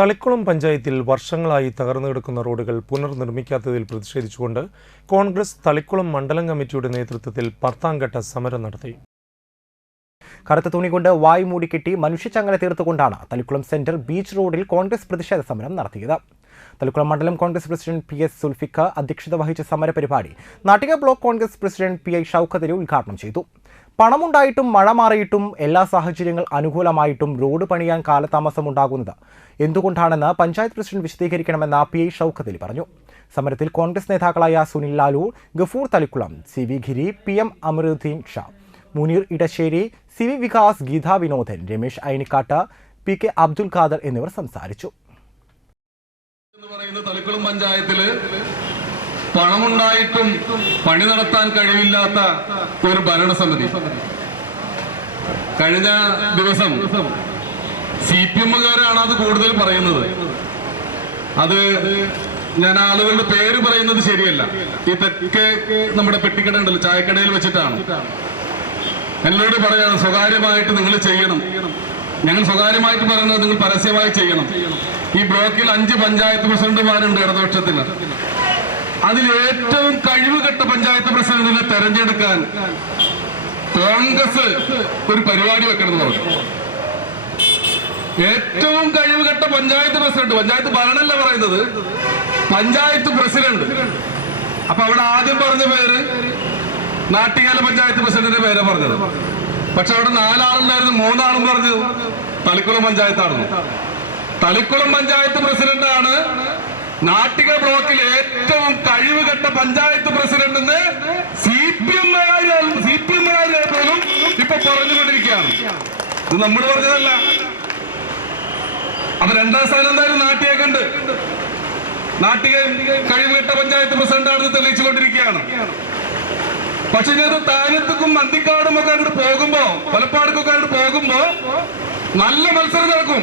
തളിക്കുളം പഞ്ചായത്തിൽ വർഷങ്ങളായി തകർന്നുകിടക്കുന്ന റോഡുകൾ പുനർനിർമ്മിക്കാത്തതിൽ പ്രതിഷേധിച്ചുകൊണ്ട് കോൺഗ്രസ് തളിക്കുളം മണ്ഡലം കമ്മിറ്റിയുടെ നേതൃത്വത്തിൽ 10ാം ഘട്ട സമരം നടത്തി. കറുത്ത തുണി കൊണ്ട് വായു മൂടിക്കെട്ടി മനുഷ്യച്ചങ്ങല തീർത്തുകൊണ്ടാണ് തളിക്കുളം സെന്റർ ബീച്ച് റോഡിൽ കോൺഗ്രസ് പ്രതിഷേധ സമരം നടത്തിയത്. തളിക്കുളം മണ്ഡലം കോൺഗ്രസ് പ്രസിഡന്റ് PS സുൽഫിക്ക അധ്യക്ഷത വഹിച്ച സമരപരിപാടി Nattika block Congress president PI Shoukath Ali ഉദ്ഘാടനം ചെയ്തു. പണമുണ്ടായിട്ടും മഴ മാറിയിട്ടും എല്ലാ സാഹചര്യങ്ങൾ അനുകൂലമായിട്ടും റോഡ് പണിയാൻ കാലതാമസമുണ്ടാകുന്നത് എന്തുകൊണ്ടാണെന്ന് പഞ്ചായത്ത് പ്രസിഡന്റ് വിശദീകരിക്കണമെന്ന് PI ഷൗക്കത്ത് അലി പറഞ്ഞു. സമരത്തിൽ കോൺഗ്രസ് നേതാക്കളായ സുനിൽ ലാലു, ഗഫൂർ തളിക്കുളം, CV ഗിരി, PM Amaruddin Shah, Muneer Edasseri, CV Vikas, Gita Vinodan, Ramesh അയനിക്കാട്ട്, PK Abdul Khader എന്നിവർ സംസാരിച്ചു. തളിക്കുളം പഞ്ചായത്തില് പണമുണ്ടായിട്ടും പണി നടത്താൻ കഴിവില്ലാത്ത ഒരു ഭരണസമിതി. കഴിഞ്ഞ ദിവസം CPM-കാരാണ് അത് കൂടുതൽ പറയുന്നത്. അത് ഞാൻ ആളുകളുടെ പേര് പറയുന്നത് ശരിയല്ല. ഈ തെക്കേ നമ്മുടെ പെട്ടിക്കട ഉണ്ടല്ലോ, ചായക്കടയിൽ വെച്ചിട്ടാണ് എന്നോട് പറയാണ് സ്വകാര്യമായിട്ട് നിങ്ങൾ ചെയ്യണം. ഞങ്ങൾ സ്വകാര്യമായിട്ട് പറയുന്നത് നിങ്ങൾ പരസ്യമായി ചെയ്യണം. ഈ ബ്ലോക്കിൽ 5 പഞ്ചായത്ത് പ്രസിഡന്റുമാരുണ്ട് ഇടതുപക്ഷത്തിന്. അതിൽ ഏറ്റവും കഴിവുകെട്ട പഞ്ചായത്ത് പ്രസിഡന്റിനെ തെരഞ്ഞെടുക്കാൻ കോൺഗ്രസ് ഒരു പരിപാടി വെക്കണം എന്ന് പറഞ്ഞു. ഏറ്റവും കഴിവുകെട്ട പഞ്ചായത്ത് പ്രസിഡന്റ്, പഞ്ചായത്ത് ഭരണമല്ല പറയുന്നത്, പഞ്ചായത്ത് പ്രസിഡന്റ്. അപ്പൊ അവിടെ ആദ്യം പറഞ്ഞ പേര് നാട്ടികാല പഞ്ചായത്ത് പ്രസിഡന്റിന്റെ പേരെ പറഞ്ഞത്. പക്ഷെ അവിടെ 4 ആളുണ്ടായിരുന്നു, 3 ആളും പറഞ്ഞു തളിക്കുളം പഞ്ചായത്താണെന്ന്. തളിക്കുളം പഞ്ചായത്ത് പ്രസിഡന്റാണ് നാട്ടിക ബ്ലോക്കിൽ ഏറ്റവും കഴിവുകെട്ട പഞ്ചായത്ത് പ്രസിഡന്റ് CPM പോലും ഇപ്പൊ പറഞ്ഞുകൊണ്ടിരിക്കുകയാണ്. ഇത് നമ്മൾ പറഞ്ഞതല്ല. അപ്പൊ 2ാം സ്ഥാനം എന്തായാലും നാട്ടികക്കുണ്ട്. നാട്ടിക കഴിവുകെട്ട പഞ്ചായത്ത് പ്രസിഡന്റാണെന്ന് തെളിയിച്ചുകൊണ്ടിരിക്കുകയാണ്. പക്ഷെ ഇത് താഴത്തേക്കും നന്ദിക്കാടും ഒക്കെ അങ്ങോട്ട് പോകുമ്പോ, പലപ്പാടൊക്കെ അങ്ങോട്ട് പോകുമ്പോ നല്ല മത്സരം നടക്കും.